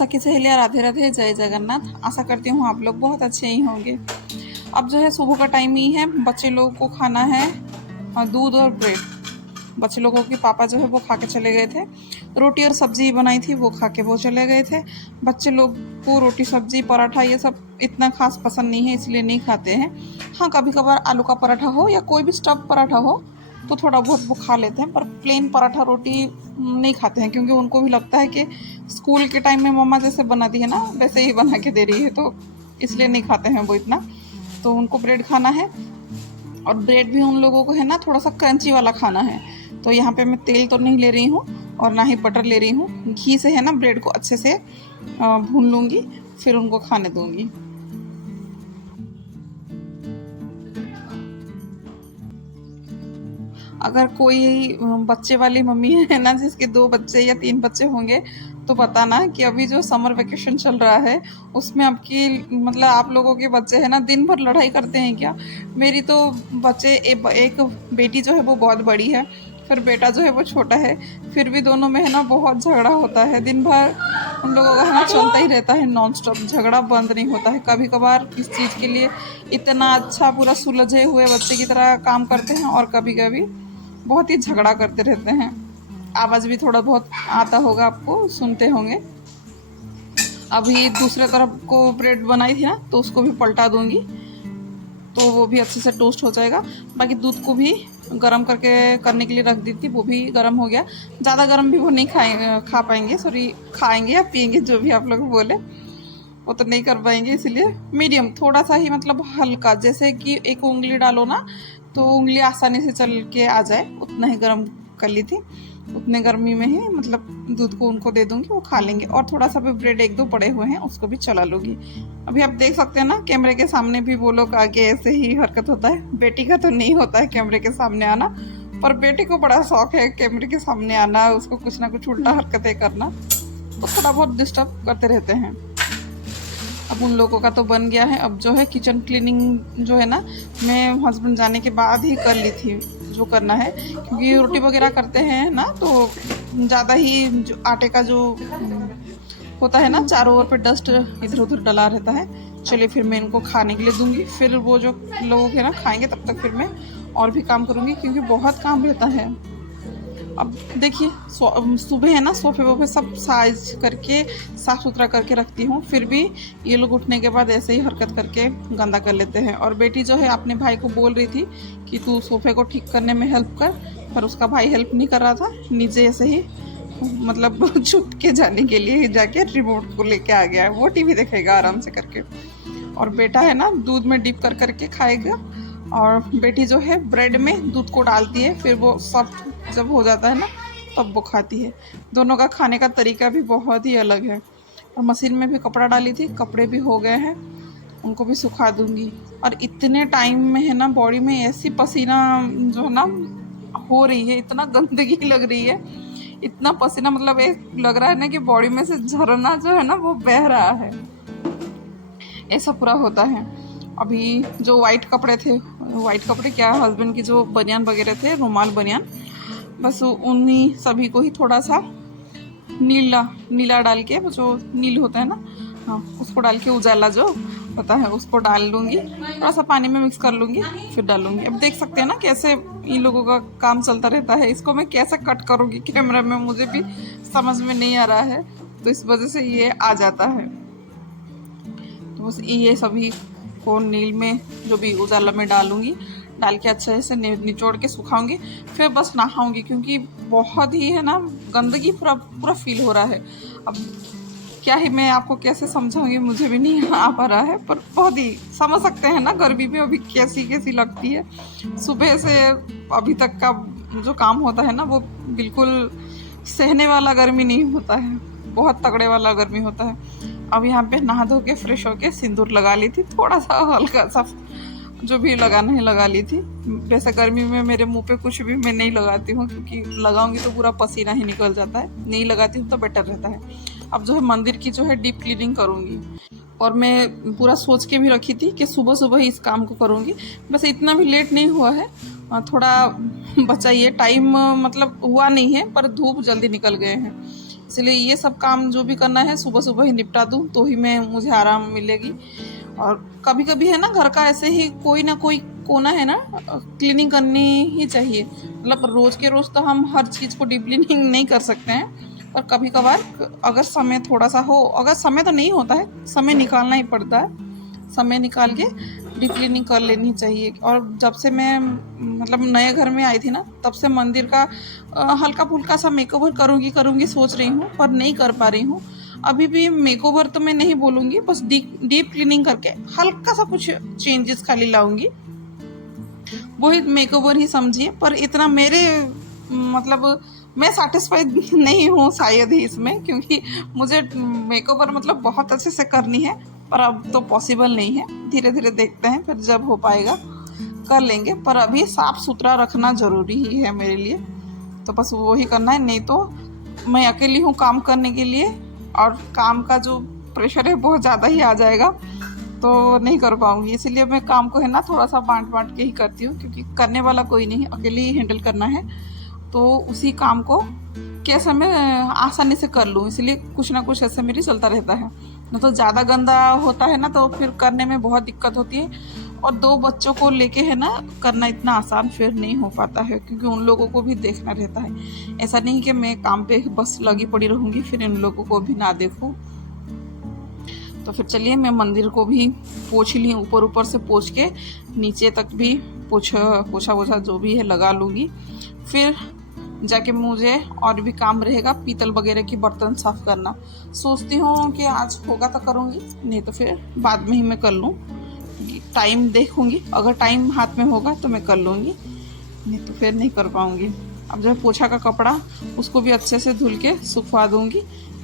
सखी सहेलियाँ, राधे राधे, जय जगन्नाथ। आशा करती हूँ आप लोग बहुत अच्छे ही होंगे। अब जो है सुबह का टाइम ही है, बच्चे लोगों को खाना है दूध और ब्रेड। बच्चे लोगों के पापा जो है वो खा के चले गए थे। रोटी और सब्जी बनाई थी, वो खा के वो चले गए थे। बच्चे लोग को रोटी सब्जी पराठा ये सब इतना खास पसंद नहीं है, इसलिए नहीं खाते हैं। हाँ, कभी कभार आलू का पराठा हो या कोई भी स्टफ पराठा हो तो थोड़ा बहुत वो खा लेते हैं, पर प्लेन पराठा रोटी नहीं खाते हैं, क्योंकि उनको भी लगता है कि स्कूल के टाइम में मम्मा जैसे बनाती है ना वैसे ही बना के दे रही है, तो इसलिए नहीं खाते हैं वो इतना। तो उनको ब्रेड खाना है, और ब्रेड भी उन लोगों को है ना थोड़ा सा क्रंची वाला खाना है। तो यहाँ पे मैं तेल तो नहीं ले रही हूँ और ना ही बटर ले रही हूँ, घी से है ना ब्रेड को अच्छे से भून लूँगी, फिर उनको खाने दूँगी। अगर कोई बच्चे वाली मम्मी है ना जिसके 2 बच्चे या 3 बच्चे होंगे, तो बताना कि अभी जो समर वेकेशन चल रहा है उसमें आपकी मतलब आप लोगों के बच्चे हैं ना दिन भर लड़ाई करते हैं क्या? मेरी तो बच्चे एक बेटी जो है वो बहुत बड़ी है, फिर बेटा जो है वो छोटा है, फिर भी दोनों में है ना बहुत झगड़ा होता है। दिन भर उन लोगों का है ना चलता ही रहता है, नॉन स्टॉप झगड़ा बंद नहीं होता है। कभी कभार किस चीज़ के लिए इतना अच्छा पूरा सुलझे हुए बच्चे की तरह काम करते हैं, और कभी कभी बहुत ही झगड़ा करते रहते हैं। आवाज़ भी थोड़ा बहुत आता होगा आपको, सुनते होंगे। अभी दूसरे तरफ को ब्रेड बनाई थी ना, तो उसको भी पलटा दूंगी, तो वो भी अच्छे से टोस्ट हो जाएगा। बाकी दूध को भी गरम करके करने के लिए रख दी थी, वो भी गरम हो गया। ज़्यादा गरम भी वो नहीं खा पाएंगे, सॉरी खाएंगे या पियेंगे जो भी आप लोग बोले, वो तो नहीं कर पाएंगे। इसीलिए मीडियम थोड़ा सा ही, मतलब हल्का, जैसे कि एक उंगली डालो ना तो उंगली आसानी से चल के आ जाए, उतना ही गर्म कर ली थी। उतने गर्मी में ही मतलब दूध को उनको दे दूंगी, वो खा लेंगे। और थोड़ा सा भी ब्रेड 1-2 पड़े हुए हैं, उसको भी चला लूँगी। अभी आप देख सकते हैं ना कैमरे के सामने भी वो लोग आगे ऐसे ही हरकत होता है। बेटी का तो नहीं होता है कैमरे के सामने आना, पर बेटी को बड़ा शौक है कैमरे के सामने आना, उसको कुछ ना कुछ उल्टा हरकतें करना, तो थोड़ा बहुत डिस्टर्ब करते रहते हैं। अब उन लोगों का तो बन गया है। अब जो है किचन क्लीनिंग जो है ना, मैं हस्बैंड जाने के बाद ही कर ली थी जो करना है, क्योंकि रोटी वगैरह करते हैं ना तो ज़्यादा ही जो आटे का जो होता है ना चारों ओर पे डस्ट इधर उधर डला रहता है। चलिए फिर मैं इनको खाने के लिए दूंगी, फिर वो जो लोग हैं ना खाएंगे, तब तक फिर मैं और भी काम करूँगी, क्योंकि बहुत काम रहता है। अब देखिए सुबह है ना सोफे वोफे सब साइज करके साफ़ सुथरा करके रखती हूँ, फिर भी ये लोग उठने के बाद ऐसे ही हरकत करके गंदा कर लेते हैं। और बेटी जो है अपने भाई को बोल रही थी कि तू सोफे को ठीक करने में हेल्प कर, पर उसका भाई हेल्प नहीं कर रहा था, नीचे ऐसे ही मतलब छुप के जाने के लिए जाके रिमोट को लेके आ गया है, वो टीवी देखेगा आराम से करके। और बेटा है ना दूध में डिप कर करके खाएगा, और बेटी जो है ब्रेड में दूध को डालती है, फिर वो सॉफ्ट जब हो जाता है ना तब वो खाती है। दोनों का खाने का तरीका भी बहुत ही अलग है। और मशीन में भी कपड़ा डाली थी, कपड़े भी हो गए हैं, उनको भी सुखा दूंगी। और इतने टाइम में है ना बॉडी में ऐसी पसीना जो है ना हो रही है, इतना गंदगी लग रही है, इतना पसीना, मतलब एक लग रहा है ना कि बॉडी में से झरना जो है ना वो बह रहा है, ऐसा पूरा होता है। अभी जो वाइट कपड़े थे, वाइट कपड़े क्या, हस्बैंड की जो बनियान वगैरह थे, रुमाल बनियान, बस उन्हीं सभी को ही थोड़ा सा नीला नीला डाल के, वो जो नील होता है ना, हाँ उसको डाल के, उजाला जो होता है उसको डाल लूँगी, थोड़ा सा पानी में मिक्स कर लूँगी, फिर डालूँगी। अब देख सकते हैं ना कैसे इन लोगों का काम चलता रहता है। इसको मैं कैसे कट करूँगी कैमरा में मुझे भी समझ में नहीं आ रहा है, तो इस वजह से ये आ जाता है। तो बस ये सभी को नील में जो भी उजाला में डालूँगी, डाल के अच्छे से निचोड़ के सुखाऊंगी, फिर बस नहाऊंगी, क्योंकि बहुत ही है ना गंदगी पूरा पूरा फील हो रहा है। अब क्या ही मैं आपको कैसे समझाऊंगी, मुझे भी नहीं आ पा रहा है, पर बहुत ही समझ सकते हैं ना गर्मी भी अभी कैसी कैसी लगती है। सुबह से अभी तक का जो काम होता है ना वो बिल्कुल सहने वाला गर्मी नहीं होता है, बहुत तगड़े वाला गर्मी होता है। अब यहाँ पे नहा धो के फ्रेश होके सिंदूर लगा ली थी, थोड़ा सा हल्का सा जो भी लगाना है लगा ली थी। वैसे गर्मी में मेरे मुंह पे कुछ भी मैं नहीं लगाती हूँ, क्योंकि लगाऊंगी तो पूरा पसीना ही निकल जाता है, नहीं लगाती हूँ तो बेटर रहता है। अब जो है मंदिर की जो है डीप क्लीनिंग करूँगी, और मैं पूरा सोच के भी रखी थी कि सुबह सुबह ही इस काम को करूँगी। बस इतना भी लेट नहीं हुआ है, थोड़ा बचा ये टाइम, मतलब हुआ नहीं है, पर धूप जल्दी निकल गए हैं, इसलिए ये सब काम जो भी करना है सुबह सुबह ही निपटा दूँ तो ही मैं मुझे आराम मिलेगी। और कभी कभी है ना घर का ऐसे ही कोई ना कोई कोना है ना क्लीनिंग करनी ही चाहिए। मतलब रोज के रोज तो हम हर चीज़ को डीप क्लीनिंग नहीं कर सकते हैं, पर कभी कभार अगर समय थोड़ा सा हो, अगर समय तो नहीं होता है, समय निकालना ही पड़ता है, समय निकाल के डीप क्लीनिंग कर लेनी चाहिए। और जब से मैं मतलब नए घर में आई थी ना, तब से मंदिर का हल्का फुल्का सा मेकओवर करूँगी करूँगी सोच रही हूँ, पर नहीं कर पा रही हूँ। अभी भी मेकओवर तो मैं नहीं बोलूँगी, बस डीप क्लीनिंग करके हल्का सा कुछ चेंजेस खाली लाऊंगी, वही मेकओवर ही समझिए। पर इतना मेरे मतलब मैं सेटिस्फाइड नहीं हूँ शायद ही इसमें, क्योंकि मुझे मेकओवर मतलब बहुत अच्छे से करनी है, पर अब तो पॉसिबल नहीं है। धीरे धीरे देखते हैं, फिर जब हो पाएगा कर लेंगे। पर अभी साफ़ सुथरा रखना ज़रूरी ही है मेरे लिए, तो बस वही करना है। नहीं तो मैं अकेली हूँ काम करने के लिए, और काम का जो प्रेशर है बहुत ज़्यादा ही आ जाएगा, तो नहीं कर पाऊँगी। इसीलिए मैं काम को है ना थोड़ा सा बांट बांट के ही करती हूँ, क्योंकि करने वाला कोई नहीं, अकेले ही हैंडल करना है। तो उसी काम को कैसे मैं आसानी से कर लूँ, इसलिए कुछ ना कुछ ऐसे मेरी चलता रहता है। न तो ज़्यादा गंदा होता है ना, तो फिर करने में बहुत दिक्कत होती है। और 2 बच्चों को लेके है ना करना इतना आसान फिर नहीं हो पाता है, क्योंकि उन लोगों को भी देखना रहता है। ऐसा नहीं कि मैं काम पे बस लगी पड़ी रहूँगी फिर इन लोगों को भी ना देखूँ। तो फिर चलिए मैं मंदिर को भी पोंछ ली, ऊपर ऊपर से पोंछ के नीचे तक भी पोछा वोछा जो भी है लगा लूँगी। फिर जाके मुझे और भी काम रहेगा, पीतल वगैरह की बर्तन साफ़ करना। सोचती हूँ कि आज होगा तो करूँगी, नहीं तो फिर बाद में ही मैं कर लूँ। टाइम देखूँगी, अगर टाइम हाथ में होगा तो मैं कर लूँगी, नहीं तो फिर नहीं कर पाऊँगी। अब जो है पोछा का कपड़ा उसको भी अच्छे से धुल के सुखवा दूँगी,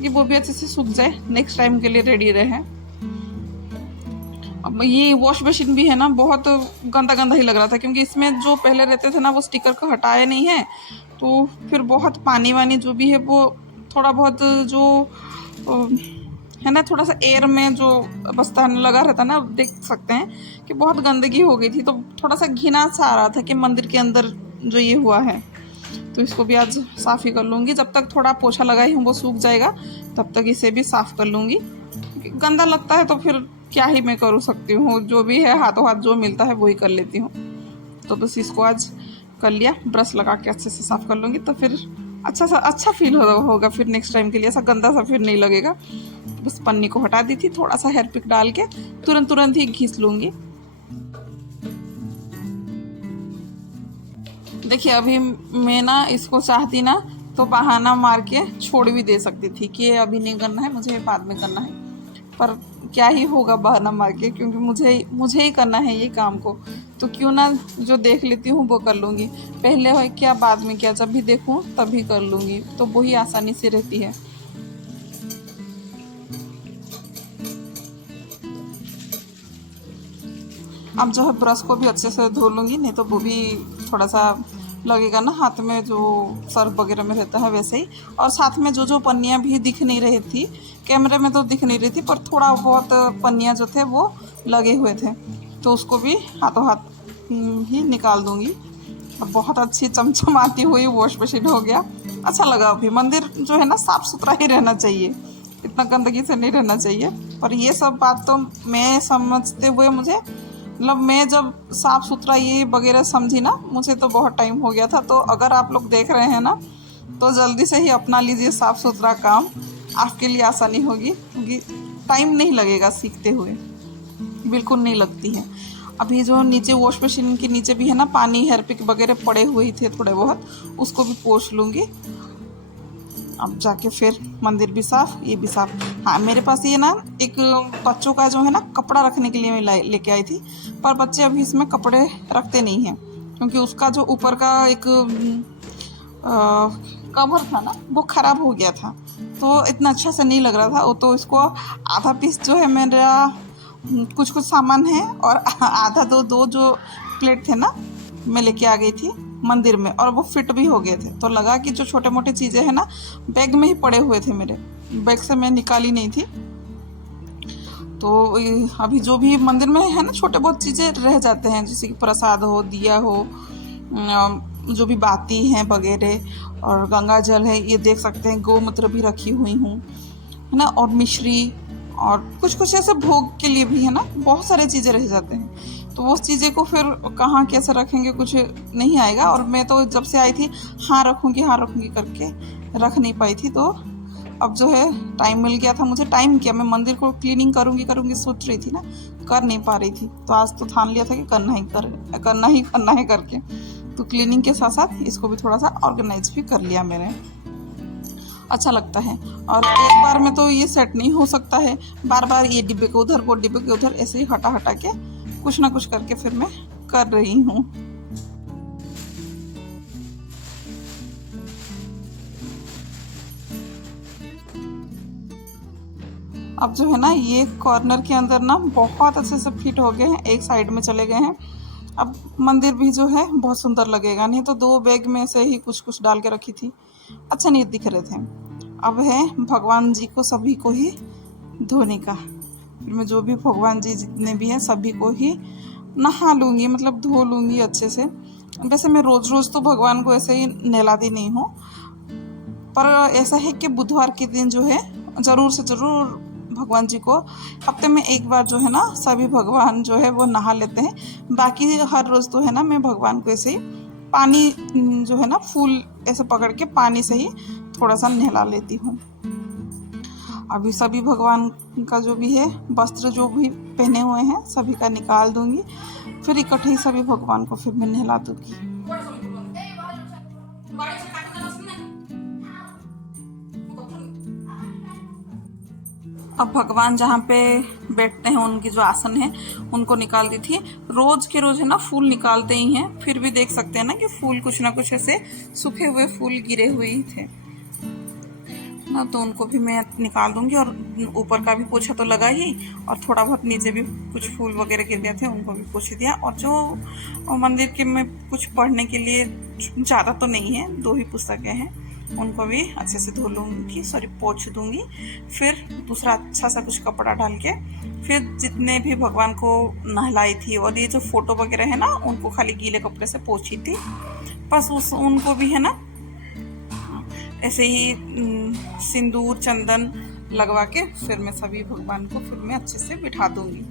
कि वो भी अच्छे से सूख जाए, नेक्स्ट टाइम के लिए रेडी रहे। अब ये वॉश मशीन भी है ना बहुत गंदा गंदा ही लग रहा था, क्योंकि इसमें जो पहले रहते थे ना वो स्टिकर को हटाए नहीं है, तो फिर बहुत पानी वानी जो भी है वो थोड़ा बहुत जो है ना थोड़ा सा एयर में जो बस्ता लगा रहता ना, देख सकते हैं कि बहुत गंदगी हो गई थी। तो थोड़ा सा घिना सा आ रहा था कि मंदिर के अंदर जो ये हुआ है, तो इसको भी आज साफ़ ही कर लूँगी। जब तक थोड़ा पोछा लगाई हूँ वो सूख जाएगा, तब तक इसे भी साफ़ कर लूँगी। गंदा लगता है तो फिर क्या ही मैं करूँ सकती हूँ, जो भी है हाथों हाथ जो मिलता है वही कर लेती हूँ। तो बस इसको आज कर लिया, ब्रश लगा के अच्छे से साफ़ कर लूँगी, तो फिर अच्छा फील होगा फिर नेक्स्ट टाइम के लिए, ऐसा गंदा सा फिर नहीं लगेगा। बस पन्नी को हटा दी थी, थोड़ा सा हेयर पिक डाल के तुरंत ही घिस लूँगी। देखिए अभी मैं ना इसको चाहती ना तो बहाना मार के छोड़ भी दे सकती थी कि अभी नहीं करना है, मुझे बाद में करना है, पर क्या ही होगा बहाना मार के, क्योंकि मुझे ही करना है ये काम को। तो क्यों ना जो देख लेती हूँ वो कर लूँगी, पहले हो क्या बाद में क्या, जब भी देखूँ तभी कर लूँगी, तो वही आसानी से रहती है। अब जो है ब्रश को भी अच्छे से धो लूँगी, नहीं तो वो भी थोड़ा सा लगेगा ना हाथ में, जो सर्फ वगैरह में रहता है वैसे ही। और साथ में जो पन्नियाँ भी दिख नहीं रही थी कैमरे में, तो दिख नहीं रही थी, पर थोड़ा बहुत पन्नियाँ जो थे वो लगे हुए थे, तो उसको भी हाथों हाथ ही निकाल दूँगी। अब बहुत अच्छी चमचमाती हुई वॉश मशीन हो गया, अच्छा लगा। अभी मंदिर जो है ना साफ़ सुथरा ही रहना चाहिए, इतना गंदगी से नहीं रहना चाहिए। पर ये सब बात तो मैं समझते हुए मुझे मतलब मैं जब साफ़ सुथरा ये वगैरह समझी ना, मुझे तो बहुत टाइम हो गया था। तो अगर आप लोग देख रहे हैं ना, तो जल्दी से ही अपना लीजिए साफ़ सुथरा काम, आपके लिए आसानी होगी, क्योंकि टाइम नहीं लगेगा सीखते हुए, बिल्कुल नहीं लगती है। अभी जो नीचे वॉश मशीन के नीचे भी है ना पानी हार्पिक वगैरह पड़े हुए थे थोड़े बहुत, उसको भी पोंछ लूँगी। अब जाके फिर मंदिर भी साफ़, ये भी साफ़। हाँ मेरे पास ये ना एक बच्चों का जो है ना कपड़ा रखने के लिए मैं लेके आई थी, पर बच्चे अभी इसमें कपड़े रखते नहीं हैं, क्योंकि उसका जो ऊपर का एक कवर था ना वो ख़राब हो गया था, तो इतना अच्छा से नहीं लग रहा था वो। तो इसको आधा पीस जो है मेरा कुछ सामान है, और आधा दो जो प्लेट थे ना मैं लेके आ गई थी मंदिर में, और वो फिट भी हो गए थे। तो लगा कि जो छोटे मोटे चीज़ें हैं ना बैग में ही पड़े हुए थे, मेरे बैग से मैं निकाली नहीं थी। तो अभी जो भी मंदिर में है ना छोटे बहुत चीज़ें रह जाते हैं, जैसे कि प्रसाद हो, दिया हो, जो भी बाती हैं वगैरह और गंगा जल है, ये देख सकते हैं, गोमूत्र भी रखी हुई हूँ, है ना, और मिश्री और कुछ कुछ ऐसे भोग के लिए भी, है ना, बहुत सारे चीज़ें रह जाते हैं। तो वो चीज़ें को फिर कहाँ कैसे रखेंगे, कुछ नहीं आएगा। और मैं तो जब से आई थी हाँ रखूँगी करके रख नहीं पाई थी। तो अब जो है टाइम मिल गया था मुझे, टाइम क्या, मैं मंदिर को क्लीनिंग करूँगी सोच रही थी ना, कर नहीं पा रही थी। तो आज तो ठान लिया था कि करना है करके। तो क्लीनिंग के साथ साथ इसको भी थोड़ा सा ऑर्गेनाइज भी कर लिया मैंने। अच्छा लगता है। और एक बार में तो ये सेट नहीं हो सकता है, बार बार ये डिब्बे को उधर, वो डिब्बे के उधर, ऐसे ही हटा के कुछ ना कुछ करके फिर मैं कर रही हूँ। अब जो है ना ये कॉर्नर के अंदर ना बहुत अच्छे से फिट हो गए हैं, एक साइड में चले गए हैं। अब मंदिर भी जो है बहुत सुंदर लगेगा। नहीं तो 2 बैग में से ही कुछ कुछ डाल के रखी थी, अच्छा नहीं दिख रहे थे। अब है भगवान जी को सभी को ही धोने का। फिर मैं जो भी भगवान जी जितने भी हैं सभी को ही नहा लूँगी, मतलब धो लूँगी अच्छे से। वैसे मैं रोज़ रोज़ तो भगवान को ऐसे ही नहलाती नहीं हूँ, पर ऐसा है कि बुधवार के दिन जो है ज़रूर से ज़रूर भगवान जी को हफ्ते में एक बार जो है ना सभी भगवान जो है वो नहा लेते हैं। बाकी हर रोज़ तो है ना मैं भगवान को ऐसे ही पानी जो है ना फूल ऐसे पकड़ के पानी से ही थोड़ा सा नहला लेती हूँ। अभी सभी भगवान का जो भी है वस्त्र जो भी पहने हुए हैं सभी का निकाल दूंगी, फिर इकट्ठे ही सभी भगवान को फिर मैं नहला दूंगी। अब भगवान जहाँ पे बैठते हैं उनकी जो आसन है उनको निकाल दी थी। रोज के रोज है ना फूल निकालते ही हैं, फिर भी देख सकते हैं ना कि फूल कुछ ना कुछ ऐसे सूखे हुए फूल गिरे हुए ही थे ना, तो उनको भी मैं निकाल दूंगी। और ऊपर का भी पोछा तो लगा ही, और थोड़ा बहुत नीचे भी कुछ फूल वगैरह गिर गए थे उनको भी पोछ दिया। और जो मंदिर के में कुछ पढ़ने के लिए ज़्यादा तो नहीं है, 2 ही पुस्तकें हैं, उनको भी अच्छे से धो लूँगी, पोंछ दूँगी। फिर दूसरा अच्छा सा कुछ कपड़ा डाल के फिर जितने भी भगवान को नहलाई थी और ये जो फोटो वगैरह है ना उनको खाली गीले कपड़े से पोंछी थी बस, उनको भी है ना ऐसे ही सिंदूर चंदन लगवा के फिर मैं सभी भगवान को फिर मैं अच्छे से बिठा दूँगी।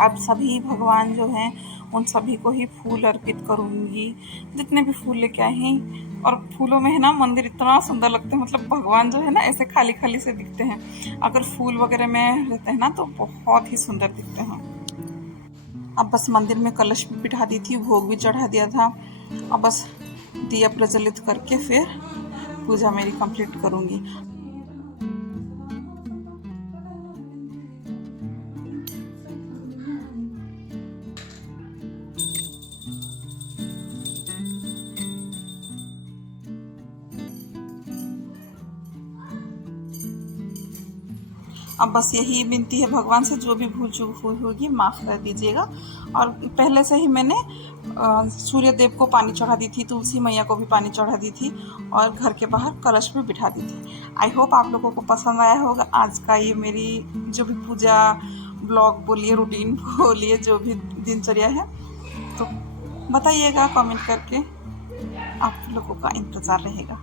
अब सभी भगवान जो हैं उन सभी को ही फूल अर्पित करूँगी, जितने भी फूल लेके आए हैं। और फूलों में है ना मंदिर इतना सुंदर लगता है, मतलब भगवान जो है ना ऐसे खाली खाली से दिखते हैं, अगर फूल वगैरह में रहते हैं ना तो बहुत ही सुंदर दिखते हैं। अब बस मंदिर में कलश भी बिठा दी थी, भोग भी चढ़ा दिया था। अब बस दिया प्रज्वलित करके फिर पूजा मेरी कंप्लीट करूँगी। अब बस यही विनती है भगवान से, जो भी भूल चूक हुई होगी माफ़ कर दीजिएगा। और पहले से ही मैंने सूर्य देव को पानी चढ़ा दी थी, तुलसी मैया को भी पानी चढ़ा दी थी, और घर के बाहर कलश भी बिठा दी थी। आई होप आप लोगों को पसंद आया होगा आज का ये मेरी जो भी पूजा ब्लॉग बोलिए, रूटीन बोलिए, जो भी दिनचर्या है। तो बताइएगा कमेंट करके, आप लोगों का इंतज़ार रहेगा।